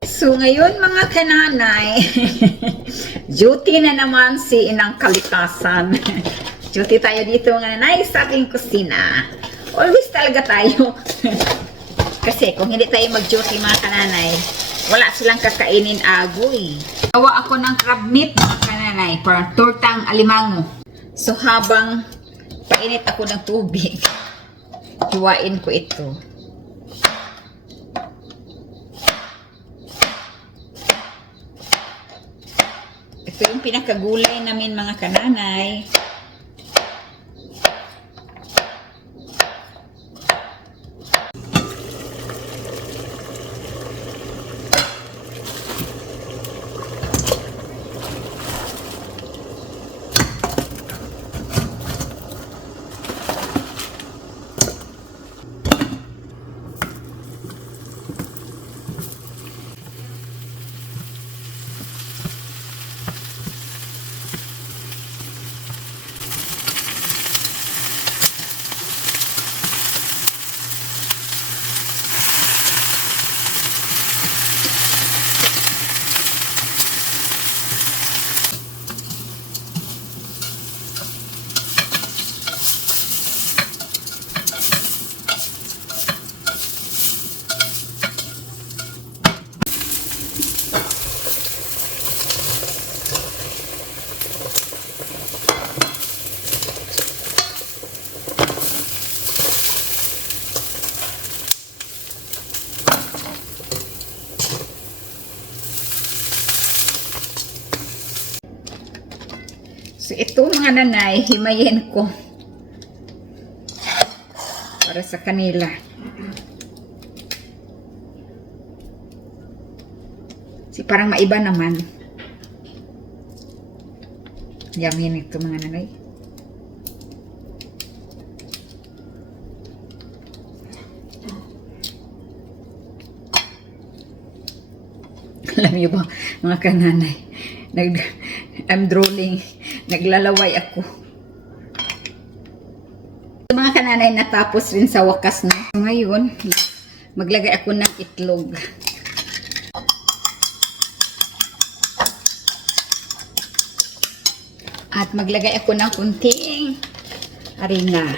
So ngayon mga kananay, duty na naman si Inang Kalikasan. Duty tayo dito mga nanay sa ating kusina. Always talaga tayo. Kasi kung hindi tayo mag-duty mga kananay, wala silang kakainin agoy. Gawa ako ng crab meat mga kananay, parang tortang alimango. So habang painit ako ng tubig, hiwain ko ito. Ito yung pinakagulay namin mga kananay. So ito mga nanay, himayin ko para sa kanila. Si parang maiba naman. Yamin ito mga nanay. Alam niyo ba mga kananay, I'm drooling. Naglalaway ako. So, mga kananay, natapos rin sa wakas na. So, ngayon, maglagay ako ng itlog. At maglagay ako ng kunting harina.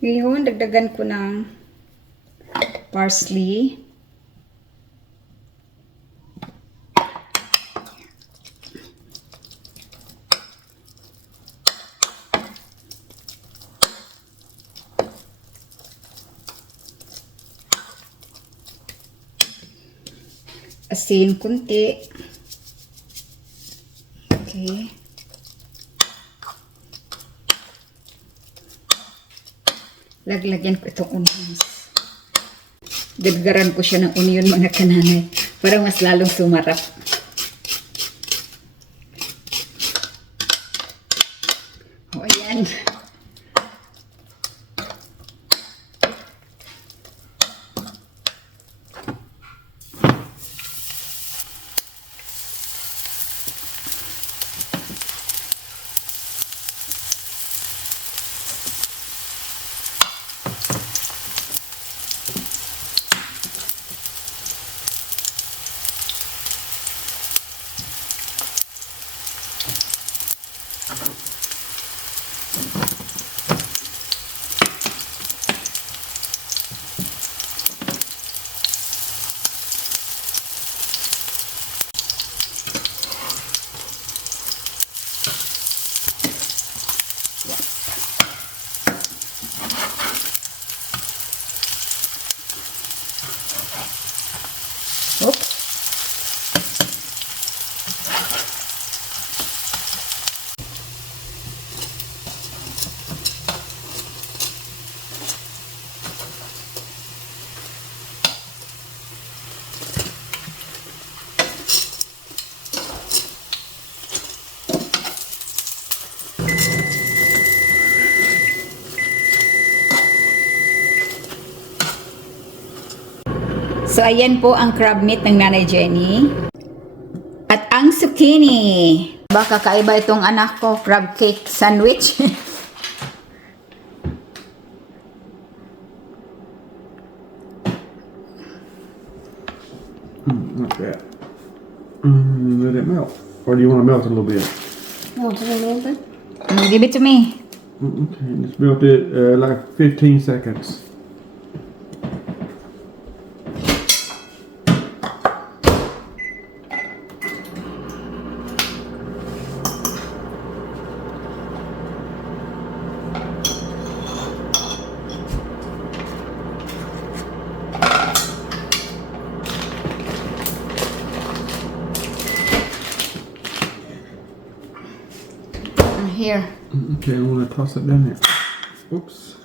Ngayon, dagdagan ko ng parsley. Asin kunti. Okay. Laglagyan ko itong onions. Dagdaran ko siya ng onion mga kananay para mas lalong sumarap. O ayan. Oops. So, ayan po ang crab meat ng Nanay Jenny. At ang zucchini. Baka kakaiba itong anak ko, crab cake sandwich. Like that. Let it melt. Or do you want to melt it a little bit? Want it a little bit? Give it to me. Okay, just melt it like 15 seconds. Here. Okay, I want to toss it down there. Oops.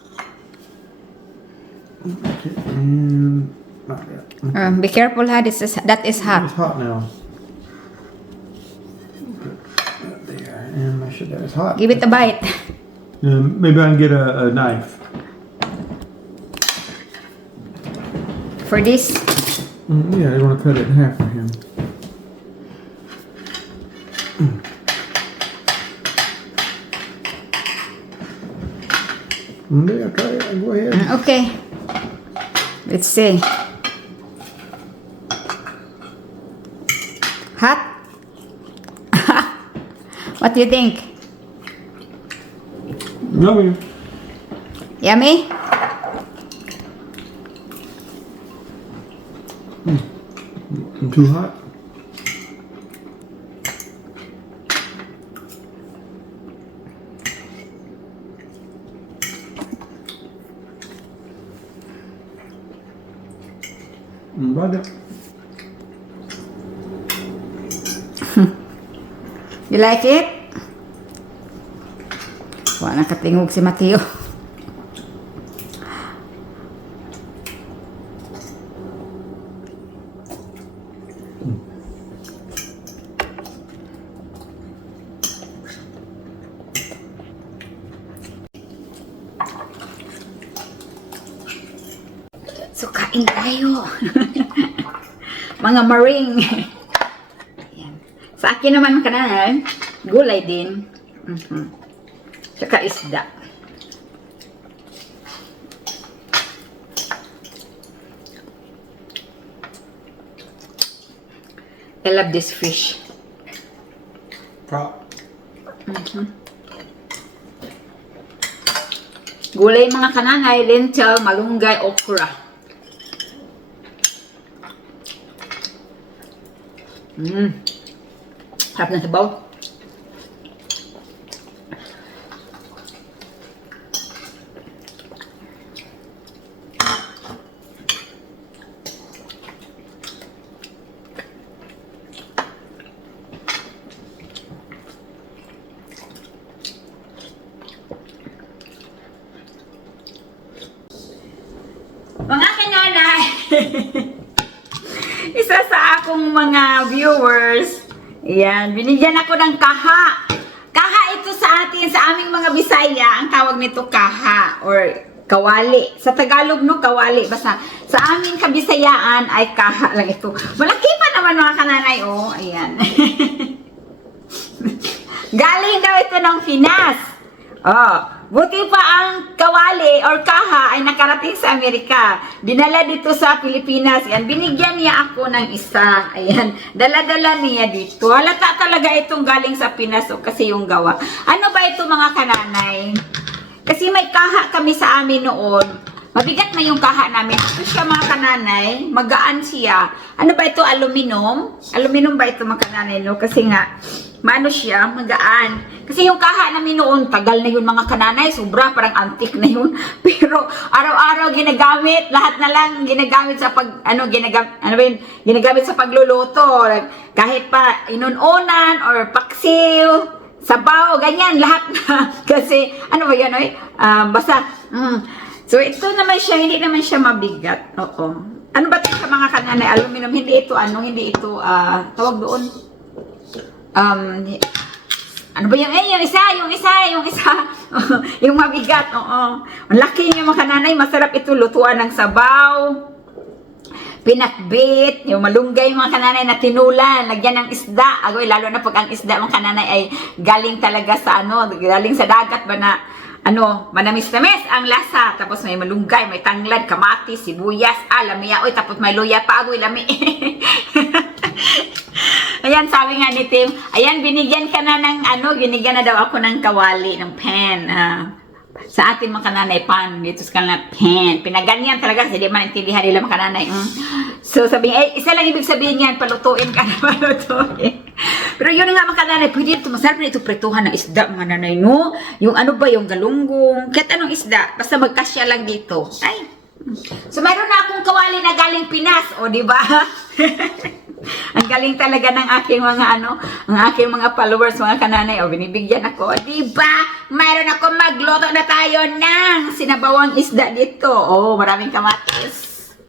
Okay, and like that. Okay. Be careful, ha. That is hot. It's hot now. Put that there, and make sure that it's hot. Give it a bite. Maybe I can get a knife. For this. Yeah, I want to cut it in half for him. Yeah, try it. Go ahead. Okay. Let's see. Hot? What do you think? Yummy. Yummy? Too hot? Bada. You like it? Wala nakatingog si Mateo. So, kain tayo. Mga maring. Ayan. Sa akin naman kanal, gulay din. Tsaka isda. I love this fish. Prop. Gulay mga kananay, lentil, malunggay, okra. Harap ng sabaw. Mga kananay, isa sa akong mga viewers, yan, binigyan ako ng kaha. Kaha ito sa atin, sa aming mga Bisaya, ang tawag nito kaha or kawali. Sa Tagalog, no, kawali. Basta sa aming kabisayaan ay kaha lang ito. Malaki pa naman mga kananay, oh. Ayan. Galing daw ito ng Pinas. Oh, buti pa ang kawali or kaha ay nakarating sa Amerika. Dinala dito sa Pilipinas. Yan, binigyan niya ako ng isa. Ayan, dala-dala niya dito. Halata talaga itong galing sa Pinas o kasi yung gawa. Ano ba ito mga kananay? Kasi may kaha kami sa amin noon. Mabigat na yung kaha namin. Ito siya mga kananay. Magaan siya. Ano ba ito? Aluminum? Aluminum ba ito mga kananay? No? Kasi nga, maano siya? Magaan. Kasi yung kaha namin noon, tagal na yun mga kananay. Sobra, parang antique na yun. Pero araw-araw ginagamit. Lahat na lang ginagamit sa ginagamit sa pagluluto. Kahit pa inununan or paksiw, sabaw, ganyan, lahat na. Kasi, ano ba yan, oy? Basta, So, ito naman siya, hindi naman siya mabigat. Oo. Ano ba ito sa mga kananay? Aluminum, hindi ito, tawag doon. Ano ba yung isa. Yung mabigat, oo. Ang laki niya mga kananay, masarap ito, lutuan ng sabaw. pinakbit, yung malunggay mga kananay na tinulan, lagyan ng isda. Agoy, lalo na pag ang isda mga kananay ay galing talaga sa galing sa dagat ba na manamis-namis ang lasa. Tapos may malunggay, may tanglad, kamatis, sibuyas, lamia. Oy, tapos may luya pa, agoy, lami. Ayan, sabi nga ni Tim, ayan, binigyan ka na ng binigyan na daw ako ng kawali, ng pen. Sa ating mga kananay, pan, dito sa kanila, pen. Pinaganyan talaga, hindi man intindihan nila mga kananay. So, sabihin, isa lang ibig sabihin yan, palutuin ka na, palutuin. Pero yun nga mga kananay, pwede ito, masarap na ito pretuhan ng isda mga nanay, no? Yung yung galunggong, kahit anong isda, basta magkasya lang dito. Ay. So, mayroon na akong kawali na galing Pinas, di ba? Ang galing talaga ng aking mga ang aking mga followers, mga kananay, binibigyan ako, di ba? Mayroon ako magluto na tayo ng sinabawang isda dito. Maraming kamatis.